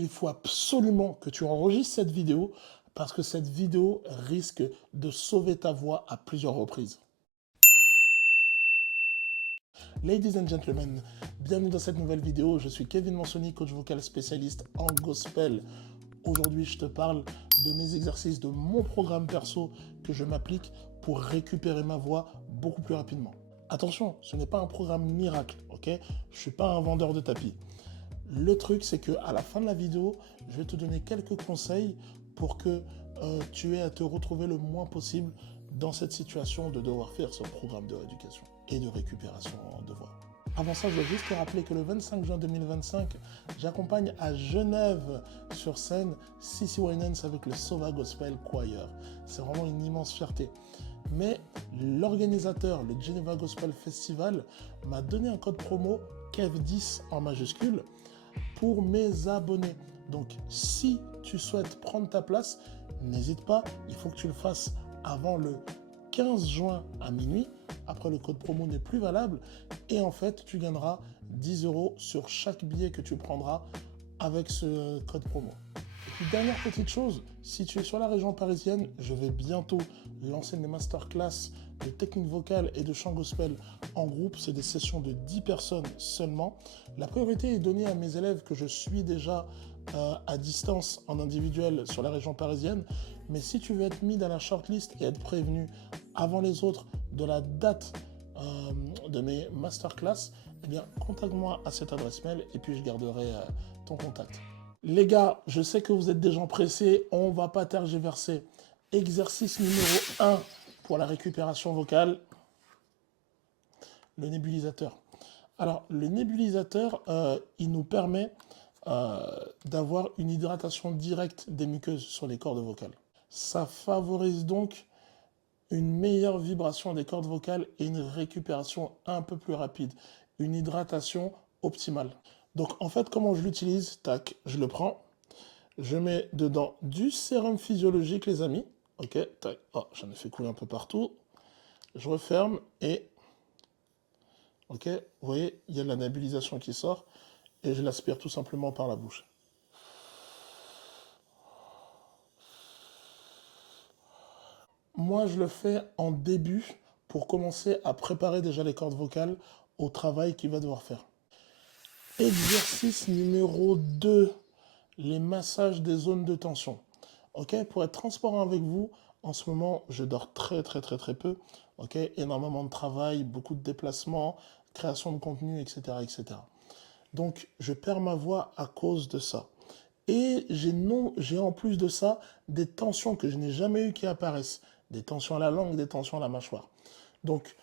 Il faut absolument que tu enregistres cette vidéo parce que cette vidéo risque de sauver ta voix à plusieurs reprises. Ladies and gentlemen, bienvenue dans cette nouvelle vidéo. Je suis Kevin Mansoni, coach vocal spécialiste en gospel. Aujourd'hui, je te parle de mes exercices, de mon programme perso que je m'applique pour récupérer ma voix beaucoup plus rapidement. Attention, ce n'est pas un programme miracle, ok? Je ne suis pas un vendeur de tapis. Le truc, c'est qu'à la fin de la vidéo, je vais te donner quelques conseils pour que tu aies à te retrouver le moins possible dans cette situation de devoir faire ce programme de rééducation et de récupération de voix. Avant ça, je dois juste te rappeler que le 25 juin 2025, j'accompagne à Genève sur scène CeCe Winans avec le Sova Gospel Choir. C'est vraiment une immense fierté. Mais l'organisateur, le Geneva Gospel Festival, m'a donné un code promo KEV10 en majuscule pour mes abonnés. Donc, si tu souhaites prendre ta place, n'hésite pas, il faut que tu le fasses avant le 15 juin à minuit. Après, le code promo n'est plus valable. Et en fait, tu gagneras 10 € sur chaque billet que tu prendras avec ce code promo. Et puis, dernière petite chose, si tu es sur la région parisienne, je vais bientôt lancer mes masterclass de technique vocale et de chant gospel en groupe. C'est des sessions de 10 personnes seulement. La priorité est donnée à mes élèves que je suis déjà à distance en individuel sur la région parisienne. Mais si tu veux être mis dans la shortlist et être prévenu avant les autres de la date de mes masterclass, eh bien, contacte-moi à cette adresse mail et puis je garderai ton contact. Les gars, je sais que vous êtes des gens pressés, on ne va pas tergiverser. Exercice numéro 1 pour la récupération vocale, le nébulisateur. Alors, le nébulisateur, il nous permet d'avoir une hydratation directe des muqueuses sur les cordes vocales. Ça favorise donc une meilleure vibration des cordes vocales et une récupération un peu plus rapide, une hydratation optimale. Donc en fait, comment je l'utilise? Tac, je le prends, je mets dedans du sérum physiologique, les amis. Ok, tac, oh, j'en ai fait couler un peu partout. Je referme et, ok, vous voyez, il y a de la nébulisation qui sort et je l'aspire tout simplement par la bouche. Moi, je le fais en début pour commencer à préparer déjà les cordes vocales au travail qu'il va devoir faire. Exercice numéro 2, les massages des zones de tension. Ok, pour être transparent avec vous, en ce moment, je dors très peu. Ok, énormément de travail, beaucoup de déplacements, création de contenu, etc., etc. Donc, je perds ma voix à cause de ça. Et j'ai en plus de ça des tensions que je n'ai jamais eues qui apparaissent. Des tensions à la langue, des tensions à la mâchoire. Donc,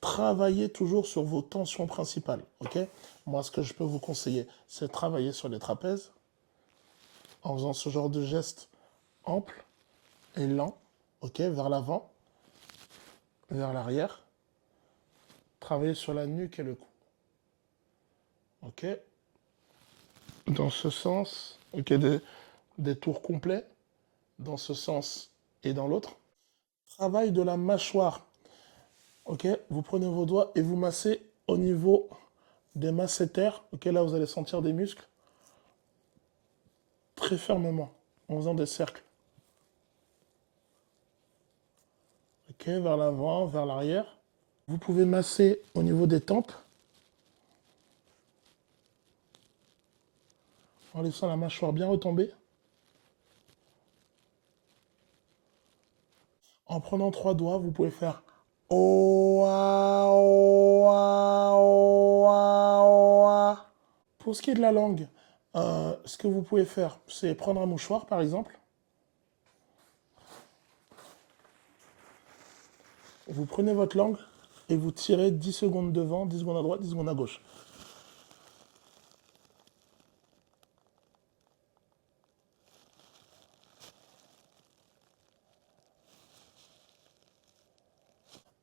travaillez toujours sur vos tensions principales. Ok? Moi, ce que je peux vous conseiller, c'est de travailler sur les trapèzes en faisant ce genre de geste ample et lent. Ok? Vers l'avant, vers l'arrière. Travailler sur la nuque et le cou. Ok? Dans ce sens, ok, des tours complets, dans ce sens et dans l'autre. Travail de la mâchoire. Ok, vous prenez vos doigts et vous massez au niveau des masséters. Ok, là vous allez sentir des muscles très fermement en faisant des cercles. Ok, vers l'avant, vers l'arrière. Vous pouvez masser au niveau des tempes en laissant la mâchoire bien retomber. En prenant 3 doigts, vous pouvez faire Oa, oa, oa, oa. Pour ce qui est de la langue, ce que vous pouvez faire, c'est prendre un mouchoir par exemple. Vous prenez votre langue et vous tirez 10 secondes devant, 10 secondes à droite, 10 secondes à gauche.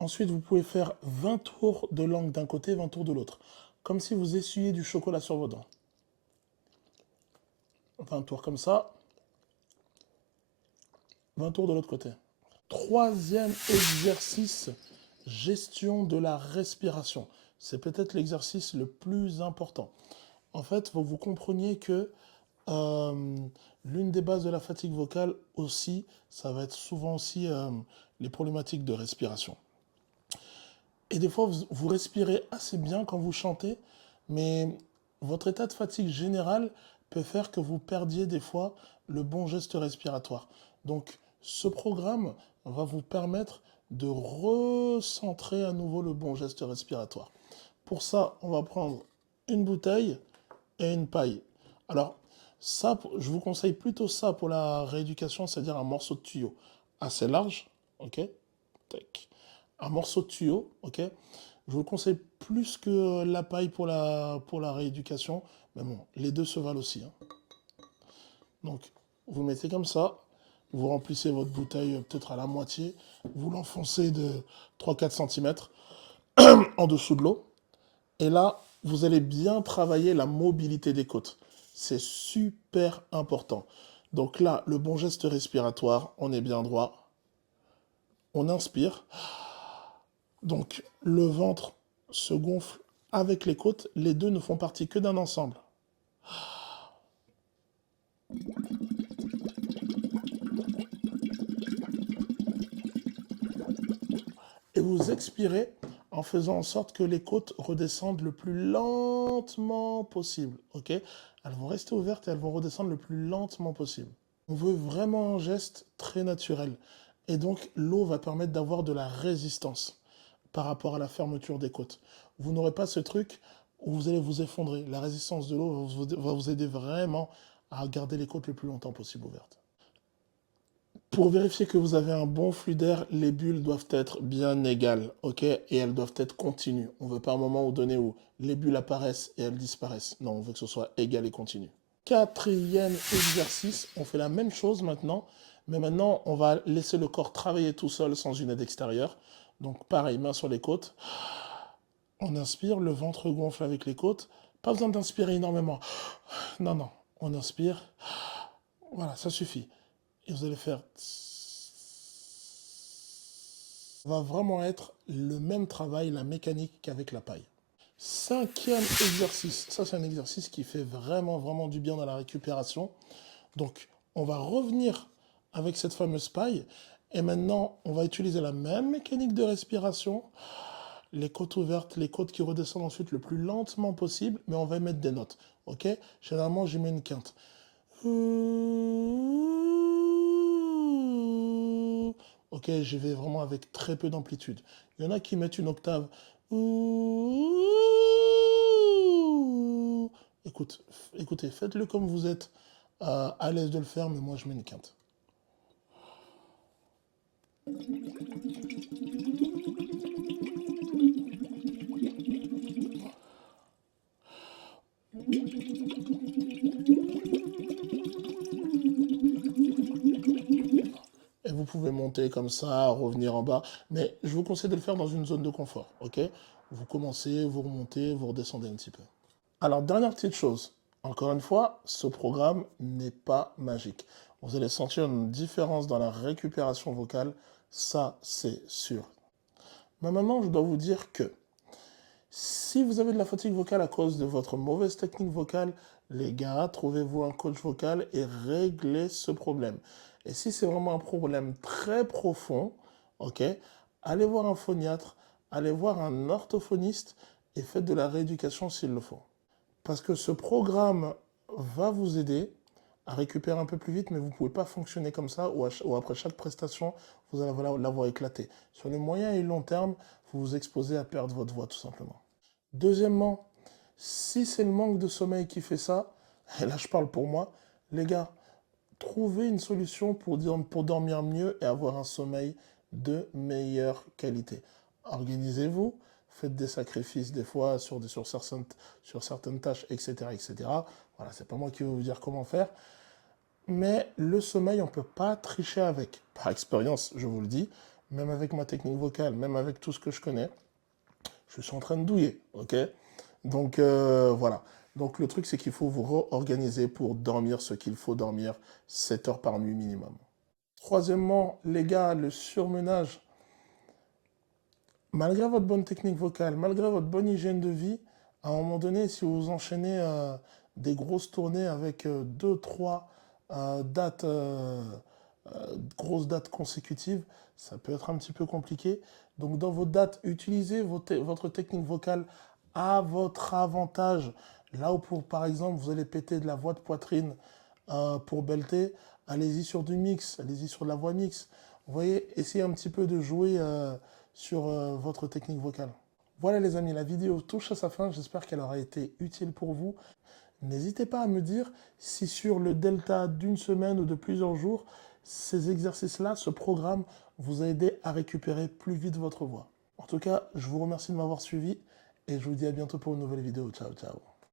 Ensuite, vous pouvez faire 20 tours de langue d'un côté, 20 tours de l'autre. Comme si vous essuyez du chocolat sur vos dents. 20 tours comme ça. 20 tours de l'autre côté. Troisième exercice, gestion de la respiration. C'est peut-être l'exercice le plus important. En fait, vous compreniez que euh, l'une des bases de la fatigue vocale aussi, ça va être souvent aussi les problématiques de respiration. Et des fois, vous respirez assez bien quand vous chantez, mais votre état de fatigue général peut faire que vous perdiez des fois le bon geste respiratoire. Donc, ce programme va vous permettre de recentrer à nouveau le bon geste respiratoire. Pour ça, on va prendre une bouteille et une paille. Alors, ça, je vous conseille plutôt ça pour la rééducation, c'est-à-dire un morceau de tuyau assez large, ok? Tac. Un morceau de tuyau, ok? Je vous le conseille plus que la paille pour la rééducation, mais bon, les deux se valent aussi, hein. Donc, vous mettez comme ça, vous remplissez votre bouteille peut-être à la moitié, vous l'enfoncez de 3-4 cm en dessous de l'eau, et là, vous allez bien travailler la mobilité des côtes. C'est super important. Donc là, le bon geste respiratoire, on est bien droit. On inspire. Donc le ventre se gonfle avec les côtes. Les deux ne font partie que d'un ensemble. Et vous expirez en faisant en sorte que les côtes redescendent le plus lentement possible. Ok? Elles vont rester ouvertes et elles vont redescendre le plus lentement possible. On veut vraiment un geste très naturel. Et donc, l'eau va permettre d'avoir de la résistance par rapport à la fermeture des côtes. Vous n'aurez pas ce truc où vous allez vous effondrer. La résistance de l'eau va vous aider vraiment à garder les côtes le plus longtemps possible ouvertes. Pour vérifier que vous avez un bon flux d'air, les bulles doivent être bien égales, ok? Et elles doivent être continues. On ne veut pas un moment donné où les bulles apparaissent et elles disparaissent. Non, on veut que ce soit égal et continu. Quatrième exercice, on fait la même chose maintenant, mais maintenant on va laisser le corps travailler tout seul sans une aide extérieure. Donc pareil, main sur les côtes. On inspire, le ventre gonfle avec les côtes. Pas besoin d'inspirer énormément. Non, non, on inspire. Voilà, ça suffit. Et vous allez faire... Ça va vraiment être le même travail, la mécanique qu'avec la paille. Cinquième exercice, ça c'est un exercice qui fait vraiment du bien dans la récupération. Donc on va revenir avec cette fameuse paille et maintenant on va utiliser la même mécanique de respiration, les côtes ouvertes, les côtes qui redescendent ensuite le plus lentement possible, mais on va mettre des notes, ok? Généralement j'y mets une quinte. Ok, j'y vais vraiment avec très peu d'amplitude. Il y en a qui mettent une octave. Écoutez, faites-le comme vous êtes à l'aise de le faire, mais moi je mets une quinte. Et vous pouvez monter comme ça, revenir en bas, mais je vous conseille de le faire dans une zone de confort, ok? Vous commencez, vous remontez, vous redescendez un petit peu. Alors, dernière petite chose, encore une fois, ce programme n'est pas magique. Vous allez sentir une différence dans la récupération vocale, ça c'est sûr. Mais maintenant, je dois vous dire que si vous avez de la fatigue vocale à cause de votre mauvaise technique vocale, les gars, trouvez-vous un coach vocal et réglez ce problème. Et si c'est vraiment un problème très profond, ok, allez voir un phoniatre, allez voir un orthophoniste et faites de la rééducation s'il le faut. Parce que ce programme va vous aider à récupérer un peu plus vite, mais vous ne pouvez pas fonctionner comme ça ou après chaque prestation, vous allez l'avoir éclaté. Sur le moyen et long terme, vous vous exposez à perdre votre voix tout simplement. Deuxièmement, si c'est le manque de sommeil qui fait ça, et là je parle pour moi, les gars, trouvez une solution pour dormir mieux et avoir un sommeil de meilleure qualité. Organisez-vous, faites des sacrifices des fois sur certaines tâches, etc., etc. Voilà, c'est pas moi qui vais vous dire comment faire. Mais le sommeil, on ne peut pas tricher avec. Par expérience, je vous le dis, même avec ma technique vocale, même avec tout ce que je connais, je suis en train de douiller, ok? Donc voilà. Donc le truc, c'est qu'il faut vous réorganiser pour dormir ce qu'il faut dormir, 7 heures par nuit minimum. Troisièmement, les gars, le surmenage, malgré votre bonne technique vocale, malgré votre bonne hygiène de vie, à un moment donné, si vous enchaînez des grosses tournées avec 2-3 dates, grosses dates consécutives, ça peut être un petit peu compliqué. Donc dans vos dates, utilisez votre technique vocale à votre avantage. Là où par exemple vous allez péter de la voix de poitrine pour belter, allez-y sur du mix, allez-y sur de la voix mix. Vous voyez, essayez un petit peu de jouer sur votre technique vocale. Voilà les amis, la vidéo touche à sa fin, j'espère qu'elle aura été utile pour vous. N'hésitez pas à me dire si sur le delta d'une semaine ou de plusieurs jours, ces exercices-là, ce programme vous a aidé à récupérer plus vite votre voix. En tout cas, je vous remercie de m'avoir suivi et je vous dis à bientôt pour une nouvelle vidéo. Ciao, ciao.